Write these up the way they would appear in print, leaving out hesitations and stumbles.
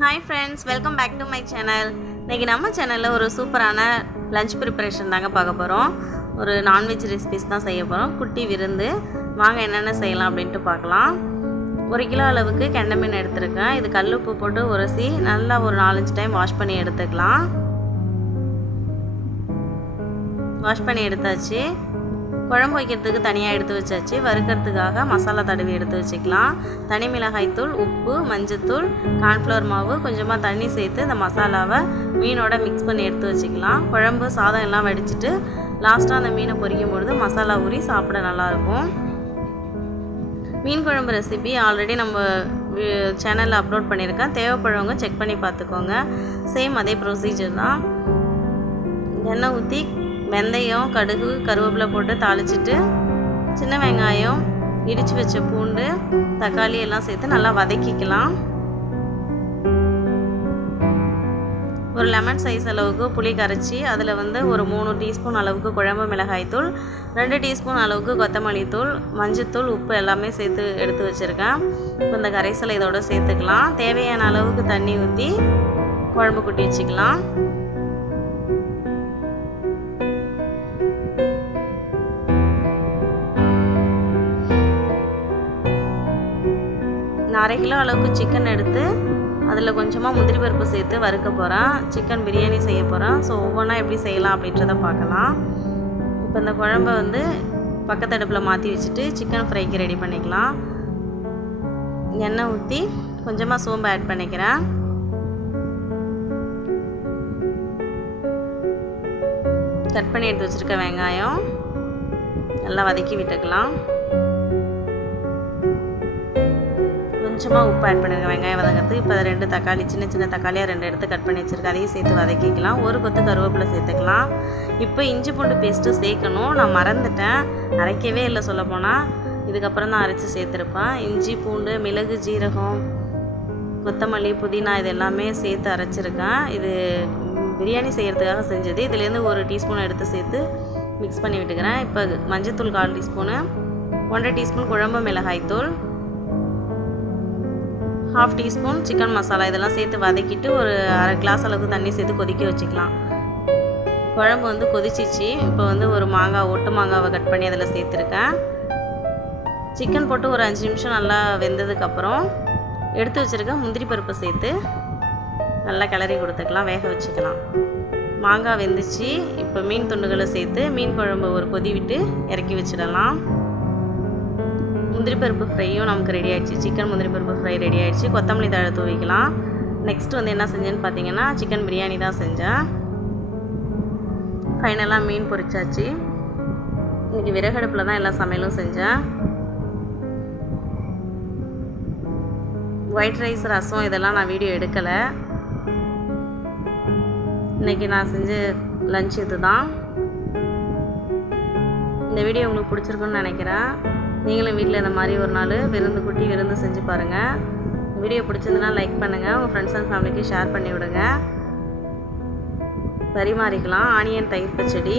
Hi friends, welcome back to my channel. இன்னைக்கு நம்ம சேனல்ல ஒரு சூப்பரான லஞ்ச் ப்ரிப்பரேஷன் தாங்க பார்க்க போறோம். ஒரு நான்வெஜ் ரெசிபீஸ் தான் செய்ய போறோம். குட்டி விருந்து. வாங்க என்னென்ன செய்யலாம் அப்படினு பார்க்கலாம். 1 கிலோ அளவுக்கு கெண்டை மீன் எடுத்துருக்கேன். இது கல்லுப்பு போட்டு உரசி நல்லா ஒரு 4-5 டைம் வாஷ் பண்ணி எடுத்துக்கலாம். வாஷ் பண்ணி எடுத்தாச்சு. குழம்பு வைக்கிறதுக்கு தனியாக எடுத்து வச்சாச்சு. வறுக்கிறதுக்காக மசாலா தடவி எடுத்து வச்சுக்கலாம். தனி மிளகாய் தூள், உப்பு, மஞ்சத்தூள், கார்ன்ஃப்ளவர் மாவு, கொஞ்சமாக தண்ணி சேர்த்து இந்த மசாலாவை மீனோட மிக்ஸ் பண்ணி எடுத்து வச்சுக்கலாம். குழம்பு சாதம் எல்லாம் வடிச்சிட்டு லாஸ்ட்டாக அந்த மீனை பொரிக்கும் பொழுது மசாலா ஊறி சாப்பிட நல்லாயிருக்கும். மீன் குழம்பு ரெசிபி ஆல்ரெடி நம்ம சேனலில் அப்லோட் பண்ணியிருக்கேன். தேவைப்படுறவங்க செக் பண்ணி பார்த்துக்கோங்க. சேம் அதே ப்ரொசீஜர் தான். எண்ணெய் ஊற்றி வெந்தயம், கடுகு, கருவேப்பிலை போட்டு தாளிச்சிட்டு சின்ன வெங்காயம், இடித்து வச்ச பூண்டு, தக்காளி எல்லாம் சேர்த்து நல்லா வதக்கிக்கலாம். ஒரு லெமன் சைஸ் அளவுக்கு புளி கரைச்சி அதில் ஒரு 3 டீஸ்பூன் அளவுக்கு குழம்பு மிளகாய் தூள், 2 டீஸ்பூன் அளவுக்கு கொத்தமல்லி தூள், மஞ்சத்தூள், உப்பு எல்லாமே சேர்த்து எடுத்து வச்சுருக்கேன். இப்போ இந்த கரைசலை இதோட சேர்த்துக்கலாம். தேவையான அளவுக்கு தண்ணி ஊற்றி குழம்பு கொட்டி வச்சுக்கலாம். நான் 1/2 கிலோ அளவுக்கு சிக்கன் எடுத்து அதில் கொஞ்சமாக முந்திரி பருப்பு சேர்த்து வறுக்க போகிறேன். சிக்கன் பிரியாணி செய்ய போகிறேன். ஸோ ஒவ்வொன்றா எப்படி செய்யலாம் அப்படின்றத பார்க்கலாம். இப்போ இந்த குழம்பை பக்கத்து அடுப்பில் மாற்றி வச்சுட்டு சிக்கன் ஃப்ரைக்கு ரெடி பண்ணிக்கலாம். எண்ணெய் ஊற்றி கொஞ்சமாக சோம்பு ஆட் பண்ணிக்கிறேன். கட் பண்ணி எடுத்து வச்சுருக்க வெங்காயம் நல்லா வதக்கி விட்டுக்கலாம். கொஞ்சமாக உப்பு ஆட் பண்ணிருக்கேன் வெங்காயம் வதங்கிறதுக்கு. இப்போ 2 தக்காளி, சின்ன தக்காளியாக 2 எடுத்து கட் பண்ணி வச்சுருக்கேன். அதையும் சேர்த்து வதக்கிக்கலாம். ஒரு கொத்து கருவேப்பிலை சேர்த்துக்கலாம். இப்போ இஞ்சி பூண்டு பேஸ்ட்டு சேர்க்கணும். நான் மறந்துட்டேன், அரைக்கவே இல்லை சொல்லப்போனால். இதுக்கப்புறம் தான் அரைச்சி சேர்த்துருப்பேன். இஞ்சி பூண்டு, மிளகு, ஜீரகம், கொத்தமல்லி, புதினா இது எல்லாமே சேர்த்து அரைச்சிருக்கேன். இது பிரியாணி செய்கிறதுக்காக செஞ்சது. இதுலேருந்து 1 டீஸ்பூன் எடுத்து சேர்த்து மிக்ஸ் பண்ணி விட்டுக்கிறேன். இப்போ மஞ்சத்தூள் 1/4 டீஸ்பூனு, 1/2 டீஸ்பூன் குழம்பு மிளகாய் தூள், 1/2 டீஸ்பூன் சிக்கன் மசாலா இதெல்லாம் சேர்த்து வதக்கிட்டு ஒரு 1/2 கிளாஸ் அளவுக்கு தண்ணி சேர்த்து கொதிக்க வச்சுக்கலாம். குழம்பு கொதிச்சிச்சு. இப்போ ஒரு மாங்காய், ஒட்டு மாங்காவை கட் பண்ணி அதில் சேர்த்துருக்கேன். சிக்கன் போட்டு ஒரு 5 நிமிஷம் நல்லா வெந்ததுக்கப்புறம் எடுத்து வச்சுருக்க முந்திரி பருப்பை சேர்த்து நல்லா கிளறி கொடுத்துக்கலாம், வேக வச்சுக்கலாம். மாங்காய் வெந்துச்சு. இப்போ மீன் துண்டுகளை சேர்த்து மீன் குழம்பு ஒரு கொதி விட்டு இறக்கி வச்சிடலாம். முந்திரி பருப்பு ஃப்ரையும் நமக்கு ரெடி ஆகிடுச்சு. சிக்கன் முந்திரி பருப்பு ஃப்ரை ரெடி ஆகிடுச்சு. கொத்தமல்லி தழை தூவிக்கலாம். நெக்ஸ்ட்டு என்ன செஞ்சேன்னு பார்த்தீங்கன்னா சிக்கன் பிரியாணி தான் செஞ்சேன். ஃபைனலாக மீன் பொரிச்சாச்சு. இன்றைக்கி விறகடுப்பில் தான் எல்லா சமையலும் செஞ்சேன். ஒயிட் ரைஸ், ரசம் இதெல்லாம் நான் வீடியோ எடுக்கலை. இன்றைக்கி நான் செஞ்ச லஞ்ச் இது தான். இந்த வீடியோ உங்களுக்கு பிடிச்சிருக்குன்னு நினைக்கிறேன். நீங்களும் வீட்டில் இந்த மாதிரி ஒரு நாள் குட்டி விருந்து செஞ்சு பாருங்கள். வீடியோ பிடிச்சிருந்துன்னா லைக் பண்ணுங்கள். உங்கள் ஃப்ரெண்ட்ஸ் அண்ட் ஃபேமிலிக்கு ஷேர் பண்ணி விடுங்க. பரிமாறிக்கலாம். ஆனியன் தயிர் பச்சடி,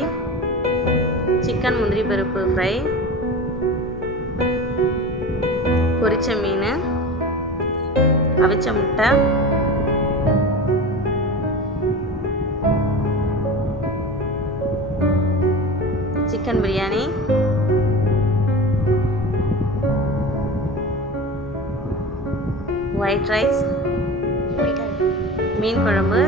சிக்கன் முந்திரி பருப்பு ஃப்ரை, பொரிச்ச மீன், அவிச்ச முட்டை, சிக்கன் பிரியாணி, ஒயிட் ரைஸ், மீன் குழம்பு,